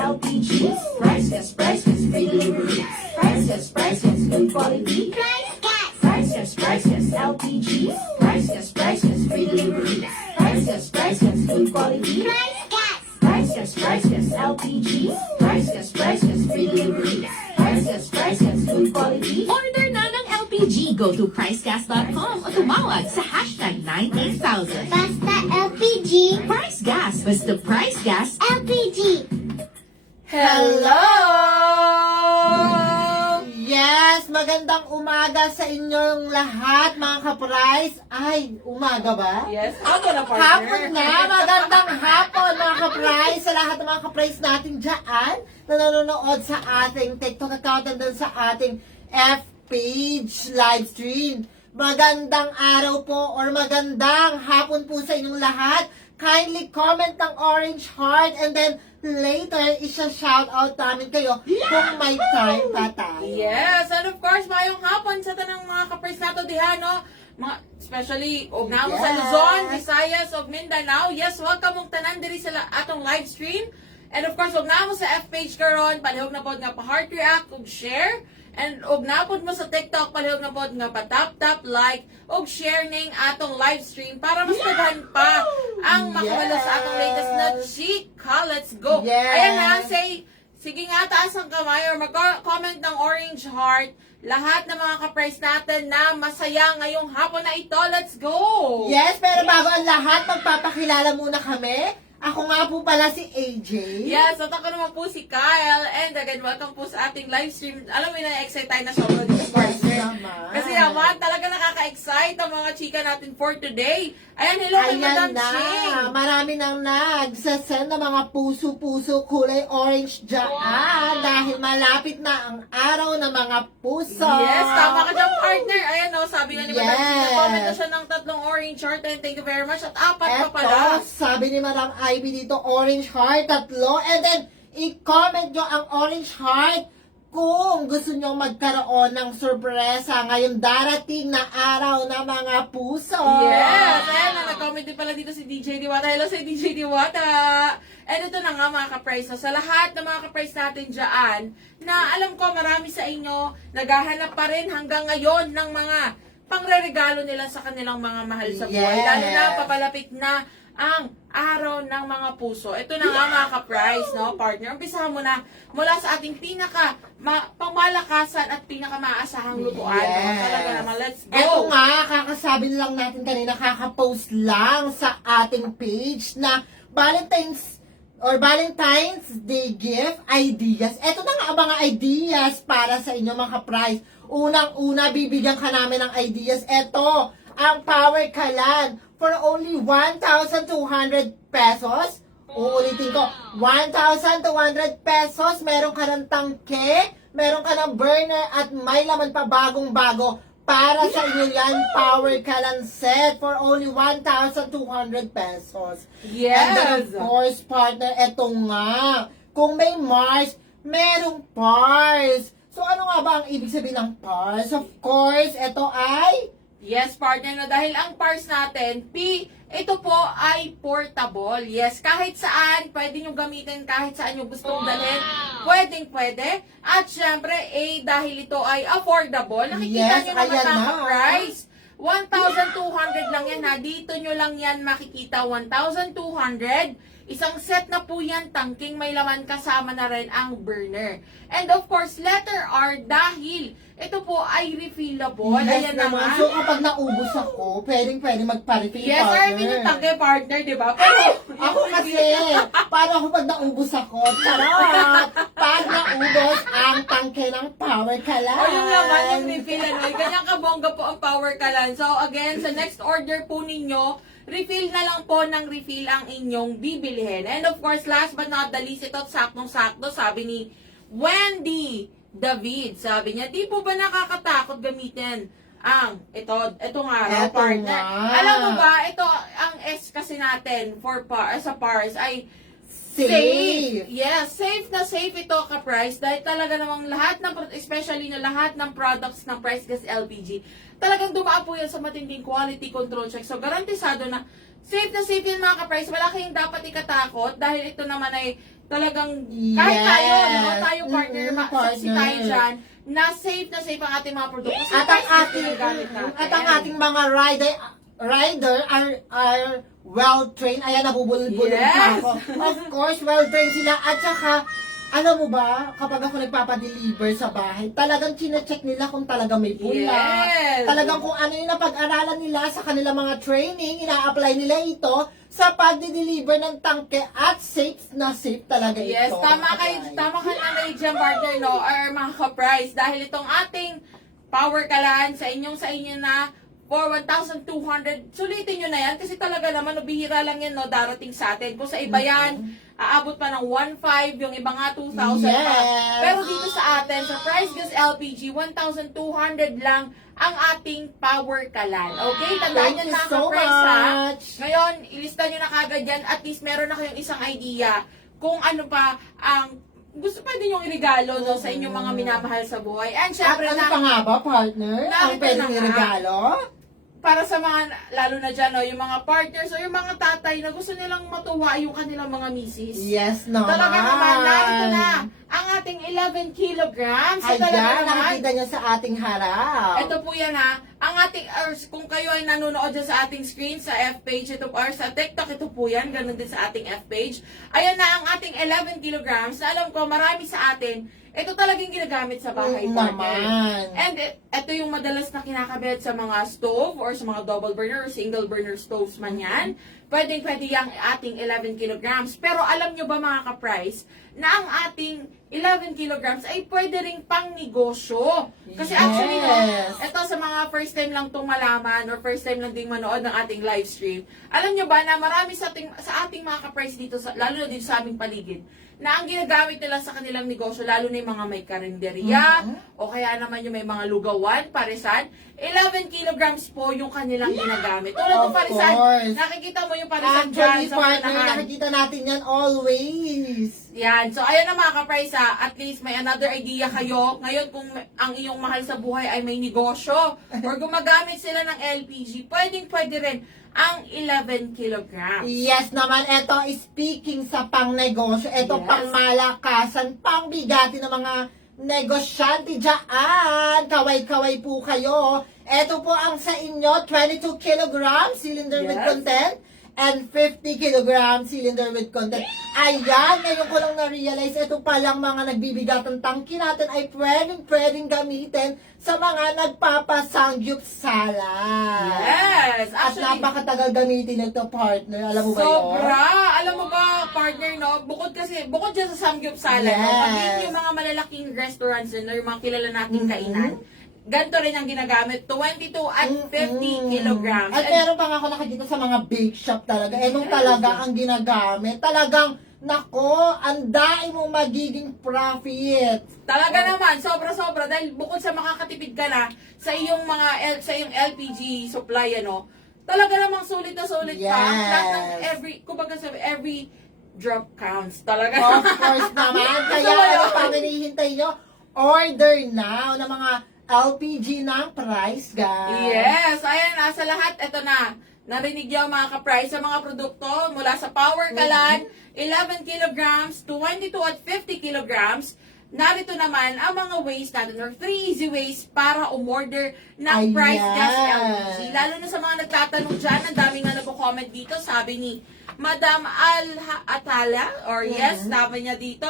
LPG. Priceless, priceless, free delivery. Priceless, priceless, good quality. Priceless, priceless, LPG. Priceless, priceless, free delivery. Priceless, priceless, good quality. Priceless, priceless, LPG. Priceless, priceless, free delivery. Priceless, priceless, good quality. Order na ng LPG. Go to pricegas.com o tumawag sa hashtag 98000. Basta LPG. Price Gas. Basta Price Gas. LPG. Hello! Yes, magandang umaga sa inyong lahat, mga ka-price. Ay, umaga ba? Yes, ako na partner. Hapon na, magandang hapon mga ka-price sa lahat ng mga ka-price natin dyan na nanonood sa ating TikTok account and then sa ating F-page live stream. Magandang araw po or magandang hapon po sa inyong lahat. Kindly comment ng orange heart and then later isa-shout out namin kayo kung may time pa tayo. Yes, and of course, mayong hapon sa tanang mga kapres nato diha, no? Mga, especially, og na mo sa Yes. Luzon, Visayas, og Mindanao. Yes, welcome mong tanan diri sa atong live stream. And of course, og na mo sa F-page karon, palihog na pod nga pa-heart react, og share. And og napod mo sa TikTok, palihog na pod nga pa-tap-tap, like, og share ning atong live stream para mas daghan pa ang makawalo sa atong latest na chika. Let's go. Yes. Ayan na, sige nga, taas ang kamay or mag-comment ng orange heart. Lahat ng mga ka-price natin na masaya ngayong hapon na ito. Let's go! Yes, pero bago ang lahat, magpapakilala muna kami. Ako nga po pala si AJ. Yes, at ako naman po si Kyle. And again, welcome po sa ating live stream. Alam mo na, excited tayo na sobrang dito, partner. naman. Kasi naman, talaga nakaka-excite ang mga chika natin for today. Ayan, hello kay Madam Ayan na, Ching. marami nang nagsasend ng mga puso-puso kulay orange dyan dahil malapit na ang araw ng mga puso. Yes, tama ka dyan, partner. Ayan, no, sabi nga ni Madam Ching, Yes. na-comment na siya ng 3 orange heart. And thank you very much. At 4 pa pala. Eto, sabi ni Madam Ivy dito, orange heart, 3. And then, i-comment nyo ang orange heart kung gusto nyo magkaroon ng sorpresa ngayong darating na araw na mga puso. Yes! Ayan na, nag-comment din pala dito si DJ Diwata. Hello sa DJ Diwata! And ito na nga mga ka-price. So, sa lahat ng mga ka-price natin dyan, na alam ko marami sa inyo, naghahanap pa rin hanggang ngayon ng mga pangreregalo nila sa kanilang mga mahal sa buhay. Yes. Lalo na, papalapit na ang araw ng mga puso. Ito na nga mga ka-price, no, partner. Umpisahan mo na mula sa ating pangmalakasan at pinakamaasahang lutuan. Yes. No? Talaga naman, let's go! Eto nga, kakasabi lang natin kanina, kakapost lang sa ating page na Valentine's Day gift ideas. Eto na nga ang mga ideas para sa inyo mga ka-price. Unang-una, bibigyan ka namin ng ideas. Eto, ang Power Kalan for only 1,200 pesos. Uulitin ko, 1,200 pesos. Meron ka ng tangke, meron ka ng burner at may laman pa bagong-bago Para sa inyo yan, Power Kalan set for only 1,200 pesos. Yes. And then of course, partner, eto nga. Kung may Mars, merong Pars. So ano nga ba ang ibig sabihin ng Pars? Of course, eto ay... Yes, partner, no, dahil ang parts natin, ito po ay portable. Yes, kahit saan, pwede nyo gamitin, kahit saan nyo gustong dalhin. Pwede. At syempre, dahil ito ay affordable, nakikita Yes, nyo naman ayan ang na. price. 1,200 lang yan ha. Dito nyo lang yan makikita. 1,200. Isang set na po yan, tangking may laman kasama na rin ang burner. And of course, letter R dahil ito po ay refillable. Yes Ayan na naman. nga. So kapag naubos ako, pwede magpa-refill, Yes, partner. I mean yung tangke partner, di ba? Pero, Ako kasi, para ako pag naubos ako, charot! Pag naubos ang tangke ng Power Kalan. o yung laman yung refill, ano? Ganyan kabongga po ang Power Kalan. So, again, sa next order po ninyo, refill na lang po ng refill ang inyong bibilihin. And of course, last but not the least, ito saktong-sakto, sabi ni Wendy David, sabi niya, di po ba nakakatakot gamitin ang ito nga raw, Eto partner. nga. Alam mo ba, ito ang S kasi natin for sa Pars ay Safe. Yes, safe na safe ito ka-price dahil talaga namang lahat ng, especially na lahat ng products ng Price Gas LPG, talagang dumaan po yan sa matinding quality control check. So, garantisado na safe yan mga ka-price. Wala kayong dapat ikatakot dahil ito naman ay talagang kahit Yes. tayo, no, tayo partner, saksi partner. tayo dyan, na safe ang ating mga produkto. So, At ang guys, ating, ginagamit natin. at ang ating mga rider are well-trained. Ayan, nabubulol-bulol Yes. pa ako. Of course, well-trained sila. At saka, alam mo ba, kapag ako nagpapadeliver sa bahay, talagang chine-check nila kung talagang may pula. Yes. Talagang kung ano yung napag-aralan nila sa kanilang mga training, ina-apply nila ito sa pag-deliver ng tangke at safe na safe talaga ito. Yes, tama Kapatid. ka na dyan, partner, no, or mga ka-price. Dahil itong ating Power Kalan sa inyo na for 1,200, sulitin nyo na yan kasi talaga naman, no, bihira lang yan, no, darating sa atin. Kung sa iba yan, aabot pa ng 1,500, yung iba nga 2,000 pa. Yes. Pero dito sa atin, sa Price Gas LPG, 1,200 lang ang ating Power Kalan. Okay? Tandaan nyo Thank you na so ka-price, ha? much. Ngayon, ilista nyo na kagad yan. At least meron na kayong isang idea kung ano pa ang gusto pa din yung irigalo, no, sa inyong mga minamahal sa buhay. And At syempre, ano pa nga ba, partner? Narito Ang pwedeng na nga. regalo? para sa mga, lalo na dyan, no, yung mga partners o yung mga tatay na gusto nilang matuwa yung kanilang mga misis. Yes naman. Talaga naman, narito na ang ating 11 kilograms. So, talaga Ayan, naman, nakikita nyo sa ating harap. ito po yan ha. Ang ating, kung kayo ay nanonood dyan sa ating screen, sa F-page, ito or sa TikTok, ito po yan. Ganun din sa ating F-page. Ayan na ang ating 11 kilograms. Na alam ko, marami sa atin, ito talagang ginagamit sa bahay. Naman. And ito yung madalas na kinakabit sa mga stove or sa mga double burner or single burner stoves man yan. Pwede yung ating 11 kilograms. Pero alam nyo ba mga ka-price, na ang ating 11 kilograms ay pwede ring pang negosyo. Kasi actually, no, Yes. ito sa mga first time lang itong malaman or first time lang ding manood ng ating live stream. Alam nyo ba na marami sa ating mga ka-price dito, lalo na dito sa aming paligid, na ang ginagamit nila sa kanilang negosyo, lalo na yung mga may karinderya, o kaya naman yung may mga lugawan, parisan, 11 kilograms po yung kanilang ginagamit. Tulad ng Of parisan, course. nakikita mo yung parisan dyan Actually, sa partner, manahan. nakikita natin yan always. Yan. So, ayan na mga ka-price ha. At least may another idea kayo. Ngayon, kung ang iyong mahal sa buhay ay may negosyo or gumagamit sila ng LPG, pwedeng-pwede rin ang 11 kilograms. Yes naman, ito speaking sa pang-negosyo, ito Yes. pang-malakasan, pang-bigati ng mga negosyante dyan. Kaway-kaway po kayo. Ito po ang sa inyo, 22 kilograms cylinder with Yes. content and 50 kilograms cylinder with content. Ayan, ngayon ko lang na-realize, ito palang mga nagbibigatang tangki natin ay pwedeng gamitin sa mga nagpapasangyup salad. Yes. At Actually, napakatagal gamitin ito, partner. Alam mo ba yun? sobra. Alam mo ba, partner, no? Bukod dyan sa samgyup salad, no? Yes. Pag yung mga malalaking restaurants or yung mga kilala nating kainan, ganito rin ang ginagamit, 22 at 50 kilograms. At meron pa nga ako nakikita sa mga bake shop talaga. Etong talaga ang ginagamit. Talagang nako, ang daing mo magiging profit. Talaga naman, sobra-sobra dahil bukod sa makakatipid ka na sa iyong sa iyong LPG supply talaga namang sulit na sulit pa. Yes. Lahat ng every drop counts. Talaga. Of course naman. Kaya Gusto mo ano yun? pa hinihintay nyo? Order now ng mga LPG ng price, guys. Yes, ayan na sa lahat, eto na. Narinig niyo mga ka-price sa mga produkto mula sa Power Kalan, 11 kilograms, 22 at 50 kilograms. Narito naman ang mga ways natin or 3 easy ways para umorder ng Ayan. Price Gas LPG. Lalo na sa mga nagtatanong dyan, ang dami nga nagko-comment dito, sabi ni Madam Atala, or yes, sabi niya dito,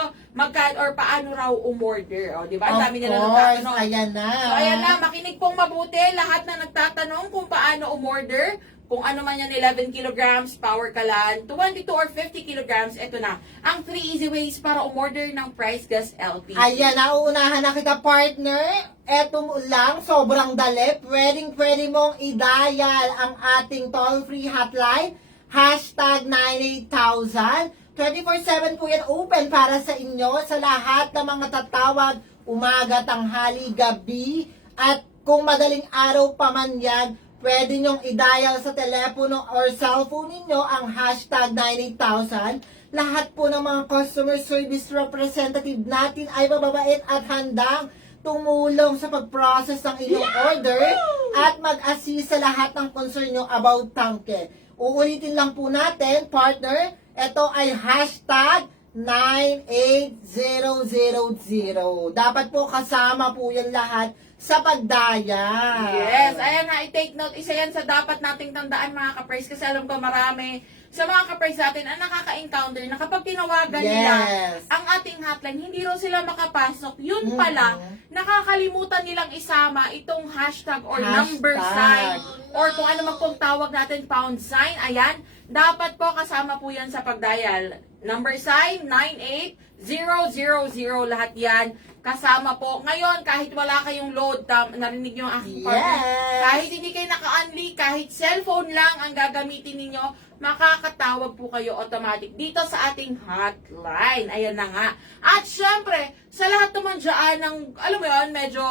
or paano raw umorder. O, di ba? Ang dami Of nila course, nagtatanong. ayan na. So, ayan na, makinig pong mabuti. Lahat na nagtatanong kung paano umorder, kung ano man yan, 11 kilograms, Power Kalan, 22 or 50 kilograms, eto na. Ang 3 easy ways para umorder ng Price Gas LPG. Ayan, nauunahan na kita, partner. Eto mo lang, sobrang dali. Pwede mong i-dial ang ating toll-free hotline. Hashtag 98000. 24/7 po yan open para sa inyo sa lahat ng mga tatawag, umaga, tanghali, gabi. At kung madaling araw pa man yan, pwede nyong i-dial sa telepono or cellphone ninyo ang hashtag 98000. Lahat po ng mga customer service representative natin ay mababait at handang tumulong sa pag-process ng inyong order at mag-assist sa lahat ng concern nyo about tangke. Uulitin lang po natin, partner, ito ay hashtag 98000. Dapat po kasama po yan lahat sa pagdaya. Yes, ayan na, i-take note. Isa yan sa dapat nating tandaan mga ka-price kasi alam ko marami sa mga ka-price natin ang nakaka-encounter na kapag tinawagan nila ang ating hotline, hindi raw sila makapasok. Yun pala, nakakalimutan nilang isama itong hashtag or number sign or kung ano man pong tawag natin, pound sign. Ayan, dapat po kasama po yan sa pagdial. Number sign, 98000, lahat yan. Kasama po. Ngayon, kahit wala kayong load, narinig nyo ang aking partner, kahit hindi kayo naka-unli, kahit cellphone lang ang gagamitin ninyo, makakatawag po kayo automatic dito sa ating hotline. Ayan na nga. At syempre, sa lahat naman dyan ng, alam mo yun, medyo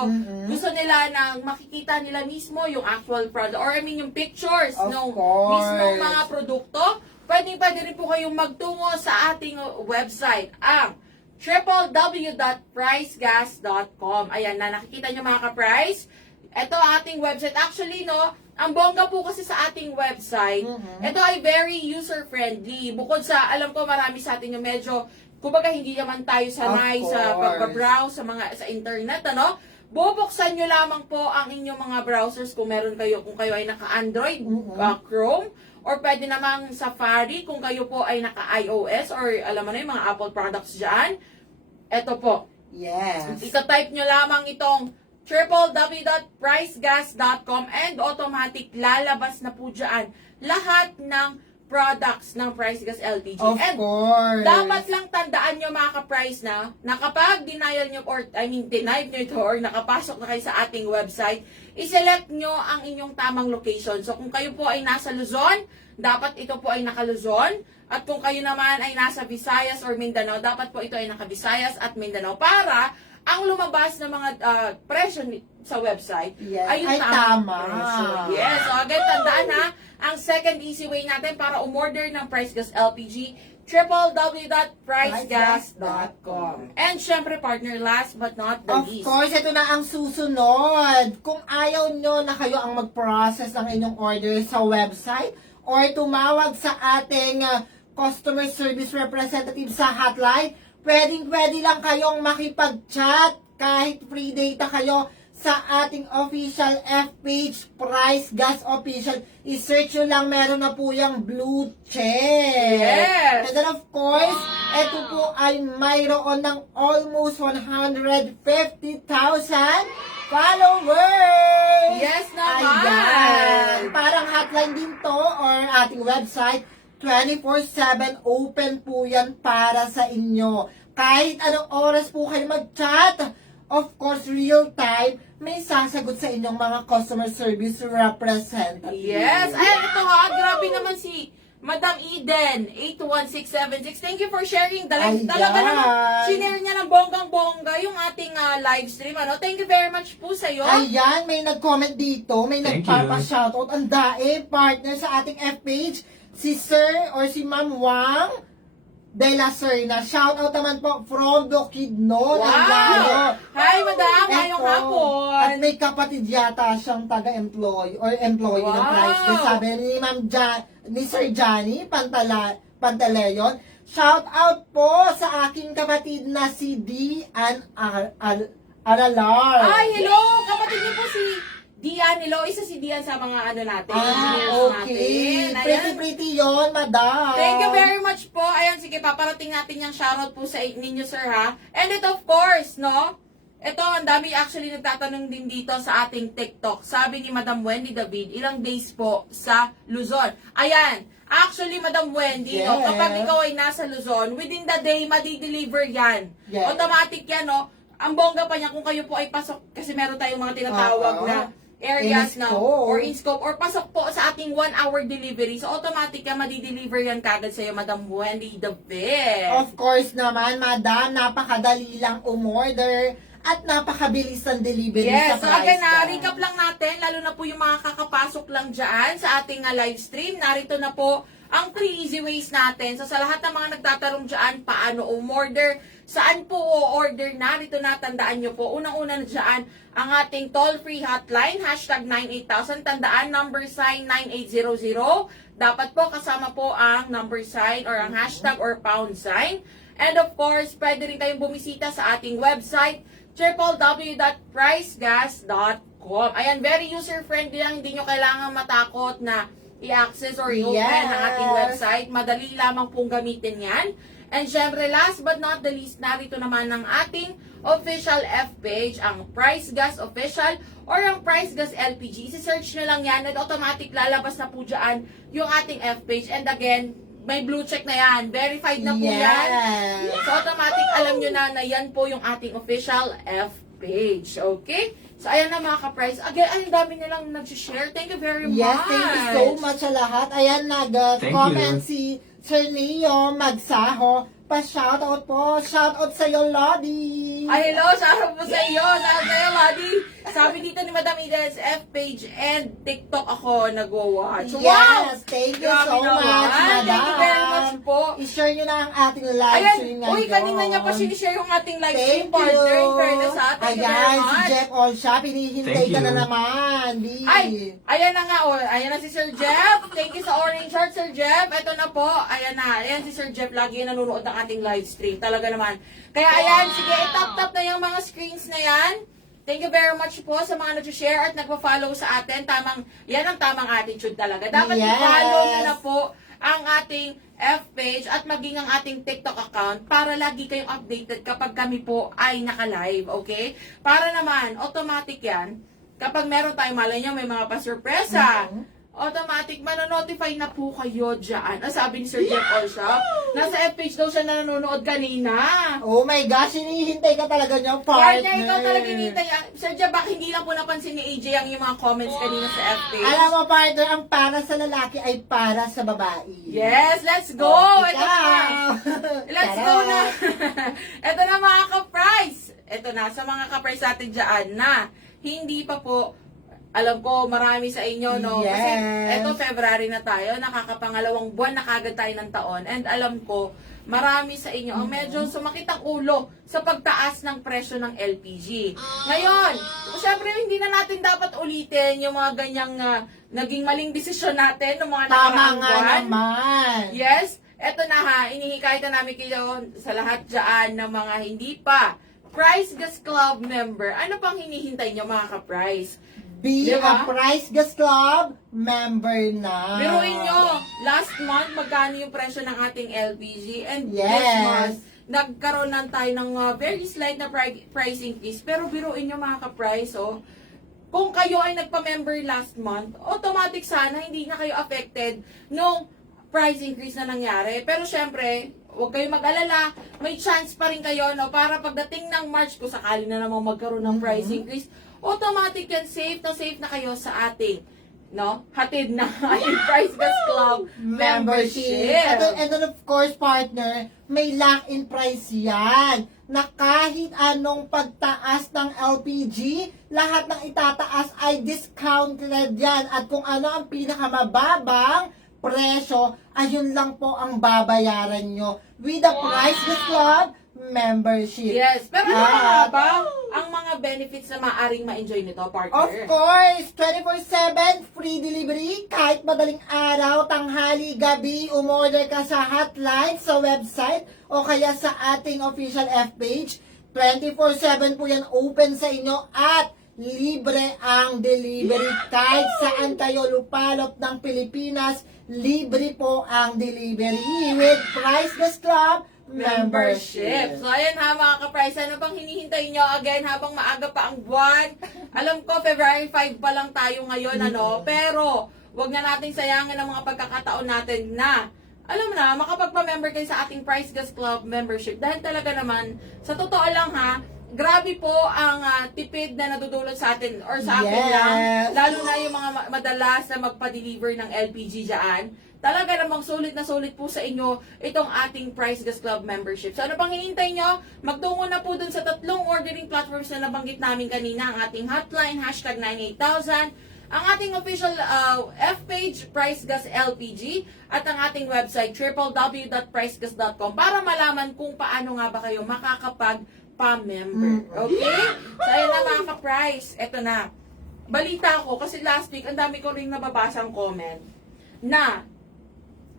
gusto nila nang makikita nila mismo yung actual product, or I mean yung pictures ng mismong mga produkto, pwede rin po kayong magtungo sa ating website, ang www.pricegas.com. Ayan na, nakikita nyo mga ka-price. Ito ang ating website. Actually, ang bongga po kasi sa ating website, ito ay very user-friendly. Bukod sa, alam ko marami sa atin yung medyo, kumbaga hindi naman tayo sanay sa pag-browse sa internet, bubuksan nyo lamang po ang inyong mga browsers kung kayo ay naka-Android, Chrome, or pwede namang Safari kung kayo po ay naka-iOS or alam mo na yung mga Apple products dyan. Ito po. Yes. Ita-type nyo lamang itong www.pricegas.com and automatic lalabas na po dyan lahat ng products ng Price Gas LPG. Of course. Dapat lang tandaan nyo mga ka-price na kapag denial nyo denied nyo ito or nakapasok na kayo sa ating website, iselect nyo ang inyong tamang location. So kung kayo po ay nasa Luzon, dapat ito po ay naka-Luzon. At kung kayo naman ay nasa Visayas or Mindanao, dapat po ito ay naka-Visayas at Mindanao para ang lumabas na mga presyo sa website ay yung tamang presyo. Yes. So again, tandaan ang second easy way natin para umorder ng Price Gas LPG, www.pricegas.com. And syempre, partner, last but not the least. Of course, ito na ang susunod. Kung ayaw nyo na kayo ang mag-process ng inyong order sa website or tumawag sa ating customer service representative sa hotline, pwede lang kayong makipag-chat kahit free data kayo sa ating official F-page, Price Gas Official. I-search nyo lang, meron na po yung blue check. Yes! And then of course, ito po ay mayroon ng almost 150,000 followers! Yes naman! Ayan. Parang hotline din to or ating website, 24/7 open po yan para sa inyo. Kahit anong oras po kayo mag-chat, of course, real time, may sasagot sa inyong mga customer service representative. Yes! Ayan, ito grabe naman si Madam Eden, 81676. Thank you for sharing. Ayan. Talaga naman, sinare niya ng bonggang-bongga yung ating live stream. Ano? Thank you very much po sa iyo. Ayan, may nag-comment dito, may Thank nagpapa-shoutout. Ang dae, partner sa ating F-page, si Sir or si Ma'am Wang de la Serna. Shoutout naman po from Bukidnon. Ang layo. Wow! Hi, madam. Ngayong Eto. hapon. At may kapatid yata siyang taga-employee or employee ng Wow. Price. Kasi sabi ni ni Sir Johnny Pantaleon, shout out po sa aking kapatid na si Dian Aralar. Ay, hello! Kapatid niyo po si Dian. Hello, isa si Dian sa mga ano natin. engineers Okay. natin. Ayan. Pretty yon, madam. Thank you very much po. Ayan, sige, paparating natin yung shoutout po sa ninyo, sir, ha? And it, of course, no? Ito, ang dami actually nagtatanong din dito sa ating TikTok. Sabi ni Madam Wendy David, ilang days po sa Luzon? Ayan, actually, Madam Wendy, no, Yes. kapag ikaw ay nasa Luzon, within the day, madi-deliver yan. Yes. Automatic yan, no? Ang bongga pa niya kung kayo po ay pasok, kasi meron tayong mga tinatawag Oo. na areas In na scope. or in scope or pasok po sa ating 1-hour delivery. So, automatic yan, madi-deliver yan kagad sa'yo, Madam Wendy David. Of course naman, madam, napakadali lang umorder at napakabilis ng delivery Yes, sa so Price again, Guide. recap lang natin, lalo na po yung mga kakapasok lang dyan sa ating live stream. Narito na po ang 3 easy ways natin. So sa lahat ng mga nagtatanong dyan, paano umorder, saan po o-order, narito na, tandaan nyo po. Unang-una na dyan, ang ating toll-free hotline, hashtag 98000, tandaan, number sign 9800. Dapat po kasama po ang number sign or ang hashtag or pound sign. And of course, pwede rin kayong bumisita sa ating website, www.pricegas.com. Ayan, very user-friendly lang. Hindi nyo kailangan matakot na i-access or i-open Yes. ang ating website. Madali lamang pong gamitin yan. And syempre, last but not the least, narito naman ang ating official F-page, ang Price Gas Official or ang Price Gas LPG. Isi-search nyo lang yan at automatic lalabas na po dyan yung ating F-page. And again, may blue check na yan. Verified na po yan. Yes. So, automatic alam nyo na yan po yung ating official F-page. Okay? So, ayan na mga ka-price. Again, ang dami nilang nag-share. Thank you very much. Yes, thank you so much sa lahat. Ayan, Thank nag-comment you. si Sir Leo Magsaho. Pa-shoutout po. Shoutout sa iyo, Lodi. Ay, hello! Shoutout po sa iyo! Shoutout sa iyo, Ladi! Sabi dito ni Madam Eden's F-page and TikTok ako nag-watch. Yes, thank you Grabe so naman. much, madam. Thank you very much po. I-share nyo na ang ating live Ayan, stream uy, ngayon. kanina niya pa sinishare yung ating live stream Thank partner. you. In fairness, ha? Thank you very Ayan, si much. Jeff Olsha, pinihintay Thank ka na you. naman. Di. Ay, ayan na nga, oh. Ayan na si Sir Jeff. Thank you sa orange shirt, Sir Jeff. Ito na po. Ayan na. Ayan si Sir Jeff. Lagi yung nanonood ng ating live stream. Talaga naman. Kaya ayan, sige, itap-tap na yung mga screens na yan. Thank you very much po sa mga nag-share at nagpa-follow sa atin. Yan ang tamang attitude talaga. Dapat Yes. i-follow nyo na po ang ating F-page at maging ang ating TikTok account para lagi kayong updated kapag kami po ay naka-live, okay? Para naman, automatic yan. Kapag meron tayong malay nyo, may mga pa-surpresa. Automatic, manonotify na po kayo dyan. Sabi ni Sir Jeff Olsha, nasa F-page daw siya na nanonood kanina. Oh my gosh, hinihintay ka talaga niya, Partner, partner. ikaw talaga hinihintay. Sir Jeff, baka hindi lang po napansin ni AJ ang yung mga comments kanina sa F-page. Alam mo, partner, ang para sa lalaki ay para sa babae. Yes, let's go! Oh, Ito na. Let's go na. Ito na mga ka-price. Ito na, sa mga ka-price natin dyan na hindi pa po, alam ko, marami sa inyo, no? Yes. Kasi ito, February na tayo, nakakapangalawang buwan na kagad tayo ng taon. And alam ko, marami sa inyo ang medyo sumakit ang ulo sa pagtaas ng presyo ng LPG. Ngayon, syempre, hindi na natin dapat ulitin yung mga ganyang naging maling desisyon natin ng mga Tama nakaraang nga buwan. naman. Yes, eto na ha, inihikayat na namin kayo sa lahat dyan ng mga hindi pa Price Gas Club member. Ano pang hinihintay nyo mga ka-price? Be Diba? a Price Gas Club member na. Biruin nyo, last month magkano yung presyo ng ating LPG and this Yes. month nagkaroon lang tayo ng very slight na price increase. Pero biruin nyo mga ka-price, oh, kung kayo ay nagpa-member last month, automatic sana hindi na kayo affected nung price increase na nangyari. Pero syempre, huwag kayong mag-alala, may chance pa rin kayo, no, para pagdating ng March, kung sakali na namang magkaroon ng price increase, automatic yan, safe na kayo sa ating hatid na ating Price Gas Club membership. And then of course, partner, may lock-in price yan na kahit anong pagtaas ng LPG, lahat ng itataas ay discounted yan. At kung ano ang pinakamababang presyo, ayun lang po ang babayaran nyo with the Price Gas Club membership. Yes, pero ano nga At- ba ang mga benefits na maaring ma-enjoy nito, partner? Of course, 24/7 free delivery kahit madaling araw, tanghali, gabi, umorder ka sa hotline, sa website o kaya sa ating official F-page. 24/7 po yan open sa inyo at libre ang delivery. Kahit saan kayo lupalop ng Pilipinas, libre po ang delivery with Price Gas Club membership. So, ayan ha mga ka-price, ano bang hinihintay nyo? Again, habang maaga pa ang buwan. Alam ko, February 5 pa lang tayo ngayon, Pero, wag na nating sayangin ang mga pagkakataon natin na, alam mo na, makapagpa-member kayo sa ating Price Gas Club membership. Dahil talaga naman, sa totoo lang ha, grabe po ang tipid na nadudulot sa atin or sa akin lang. Lalo na yung mga madalas na magpa-deliver ng LPG dyan. Talaga namang sulit na sulit po sa inyo itong ating Price Gas Club membership. So ano pang hinihintay nyo? Magtungo na po dun sa 3 ordering platforms na nabanggit namin kanina. Ang ating hotline, #98000, ang ating official F-page, Price Gas LPG, at ang ating website, www.pricegas.com, para malaman kung paano nga ba kayo makakapag-pa-member. Okay? So ayun na mga ka-price. Eto na. Balita ko, kasi last week, ang dami ko rin nababasang comment na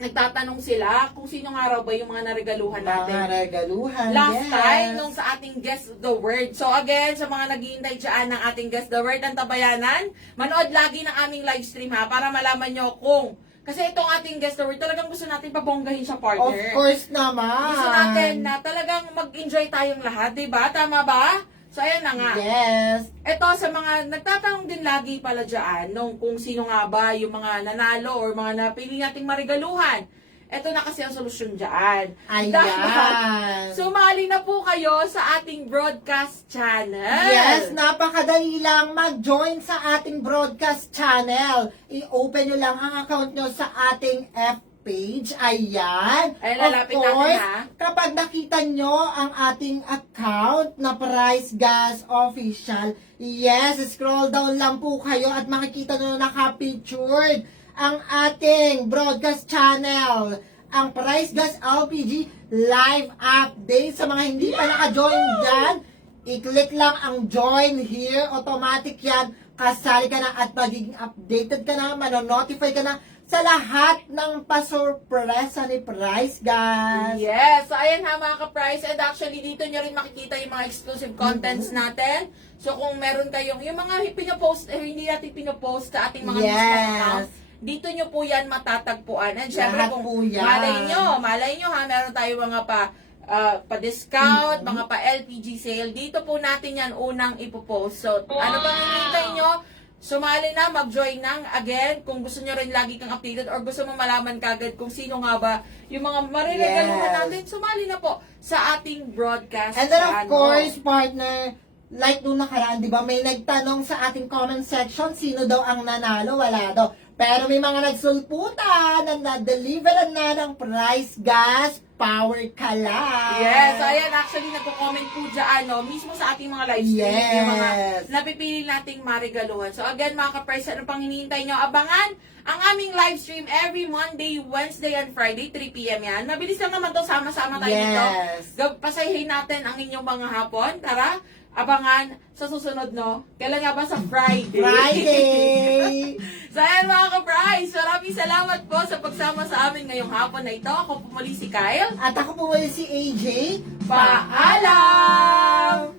nagtatanong sila kung sino nga raw ba yung mga naregaluhan natin. Mga regaluhan, Last yes. time, nung sa ating Guess the Word. So again, sa mga naghihintay dyan ng ating Guess the Word, ang tabayanan, manood lagi ng aming live stream ha, para malaman nyo kung, kasi itong ating Guess the Word, talagang gusto natin pabonggahin siya, partner. Of course naman. Gusto natin na talagang mag-enjoy tayong lahat, diba? Tama ba? So ayan na nga. Yes. Ito sa mga nagtatanong din lagi pala dyan nung kung sino nga ba yung mga nanalo or mga napili nating marigaluhan. Ito na kasi ang solusyon dyan. Ayan. Dapat sumali na po kayo sa ating broadcast channel. Yes, napakadali lang mag-join sa ating broadcast channel. I-open nyo lang ang account nyo sa ating page. Ayan. Ay, Of lalapit natin, course, ha? kapag nakita nyo ang ating account na Price Gas Official, yes, scroll down lang po kayo at makikita nyo na naka-pictured ang ating broadcast channel, ang Price Gas LPG live update. Sa mga hindi pa naka-join dyan, i-click lang ang join here, automatic yan, kasali ka na at magiging updated ka na, manonotify ka na sa lahat ng pasurpresa ni Price Gas. Yes. So, ayan ha mga ka-price. And actually, dito nyo rin makikita yung mga exclusive contents natin. So, kung meron kayong, yung mga pinopost, hindi natin pinopost sa ating mga mismong account, dito nyo po yan matatagpuan. And syempre, Lahat kung po yan. malay nyo ha, meron tayo mga pa-discount, mga pa-LPG sale. Dito po natin yan unang ipopost. So, ano pang hinihintay nyo? Sumali na, mag-join ng again kung gusto nyo rin lagi kang updated or gusto mo malaman kagad kung sino nga ba yung mga mariregaluhan natin, sumali na po sa ating broadcast And then of channel. course, partner, like nung nakaraan, di ba, may nagtanong sa ating comment section, sino daw ang nanalo, wala daw. Pero may mga nagsulputan na na-deliveran na ng Price Gas, power ka lang. Yes, so ayan, actually nagko-comment po dyan, mismo sa ating mga live stream, yung mga Yes. napipili nating marigaluhan. So again, mga ka-price, ano pang hinihintay nyo? Abangan ang aming live stream every Monday, Wednesday, and Friday, 3 p.m. yan. Mabilis lang naman to, sama-sama tayo dito. Yes. Pasayahin natin ang inyong mga hapon. Tara, abangan sa susunod, no? Kailan nga ba? Sa Friday. Friday! So ayan mga ka-price, maraming salamat po sa pagsama sa amin ngayong hapon na ito. Ako po muli si Kyle. At ako po muli si AJ. Paalam!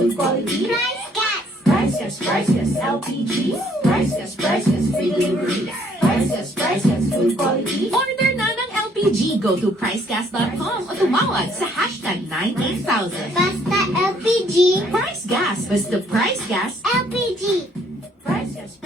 good quality. Price Gas. Price Gas, LPG. Price Gas, free delivery. Price Gas, good quality. Order na ng LPG. Go to pricegas.com o tumawag sa hashtag 98000. Basta LPG. Price Gas. Basta Price Gas. LPG. Price Gas,